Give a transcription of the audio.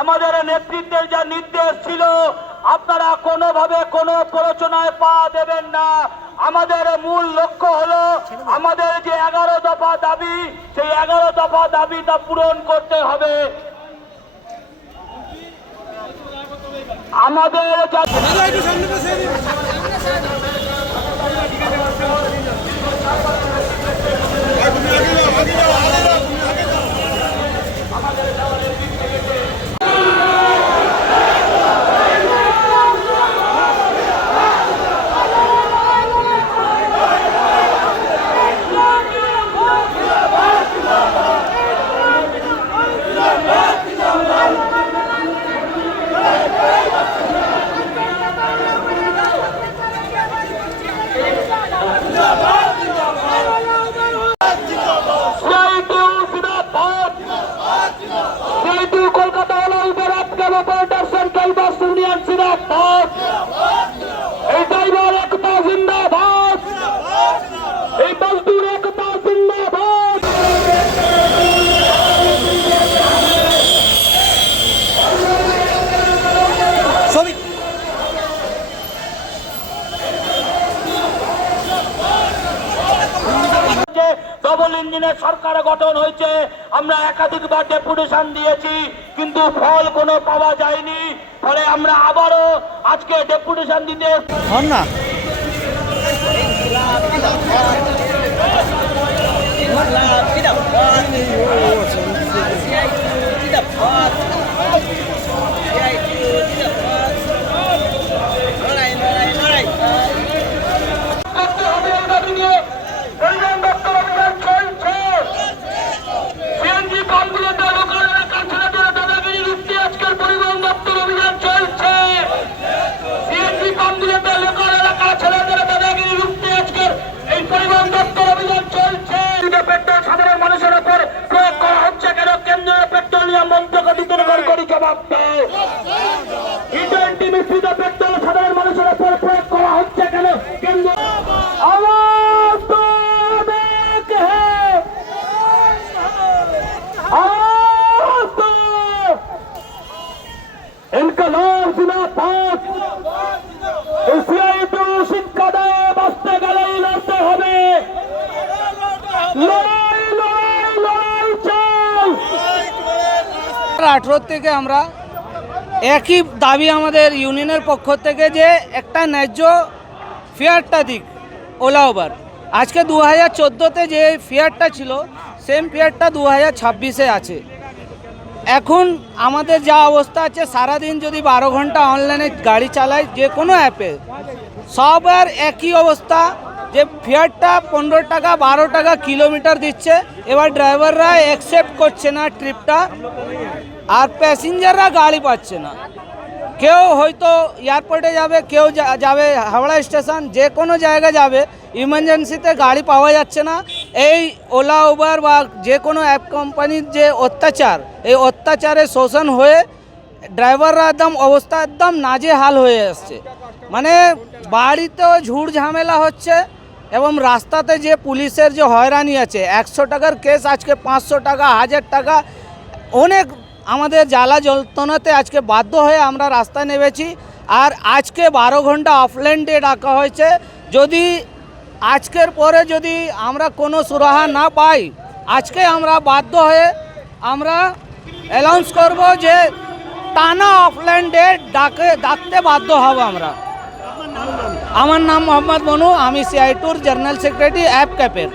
আমাদের নেতৃত্বের যা নির্দেশ ছিল আপনারা কোনোভাবে কোনো প্ররোচনায় পা দেবেন না। আমাদের মূল লক্ষ্য হলো আমাদের যে 11 দফা দাবি, সেই 11 দফা দাবিটা পূরণ করতে হবে। আমাদের ডবল ইঞ্জিনের সরকার গঠন হয়েছে, আমরা একাধিকবার ডেপুটেশন দিয়েছি কিন্তু ফল কোনো পাওয়া যায়নি। ফলে আমরা আবারও আজকে ডেপুটেশন দিতে না শিক্ষা দেয় বাঁচতে গেলেই লড়তে হবে। লড়াই লড়াই লড়াই চাই। 18 থেকে আমরা একই দাবি আমাদের ইউনিয়নের পক্ষ থেকে যে একটা ন্যায্য ফেয়ারটা দিক ওলা উবার। আজকে 2014-তে যে ফেয়ারটা ছিল সেম ফেয়ারটা 2026-এ আছে। এখন আমাদের যা অবস্থা আছে, সারাদিন যদি 12 ঘন্টা অনলাইনে গাড়ি চালায় যে কোনো অ্যাপে, সবার একই অবস্থা যে ফেয়ারটা 15 টাকা 12 টাকা কিলোমিটার দিচ্ছে। এবার ড্রাইভাররা অ্যাকসেপ্ট করছে না ট্রিপটা, আর প্যাসেঞ্জাররা গাড়ি পাচ্ছে না। কেউ হয়তো এয়ারপোর্টে যাবে, কেউ যাবে হাওড়া স্টেশন, যে কোনো জায়গায় যাবে, ইমার্জেন্সিতে গাড়ি পাওয়া যাচ্ছে না। এই ওলা উবার বা যে কোনো অ্যাপ কোম্পানির যে অত্যাচার, এই অত্যাচারে শোষণ হয়ে ড্রাইভাররা একদম অবস্থা একদম নাজেহাল হয়ে আসছে। মানে বাড়িতেও ঝুড় ঝামেলা হচ্ছে এবং রাস্তাতে যে পুলিশের যে হয়রানি আছে, 100 টাকার কেস আজকে 500 টাকা 1000 টাকা। অনেক আমাদের জ্বালা যন্ত্রণাতে আজকে বাধ্য হয়ে আমরা রাস্তায় নেমেছি। আর আজকে 12 ঘন্টা অফলাইন ডে ডাকা হয়েছে। যদি আজকের পরে যদি আমরা কোনো সুরাহা না পাই, আজকে আমরা বাধ্য হয়ে আমরা অ্যানাউন্স করব যে টানা অফলাইন ডে ডাকতে বাধ্য হব আমরা। আমার নাম মোহাম্মদ মনু, আমি CI2 জেনারেল সেক্রেটারি অ্যাপ ক্যাপের।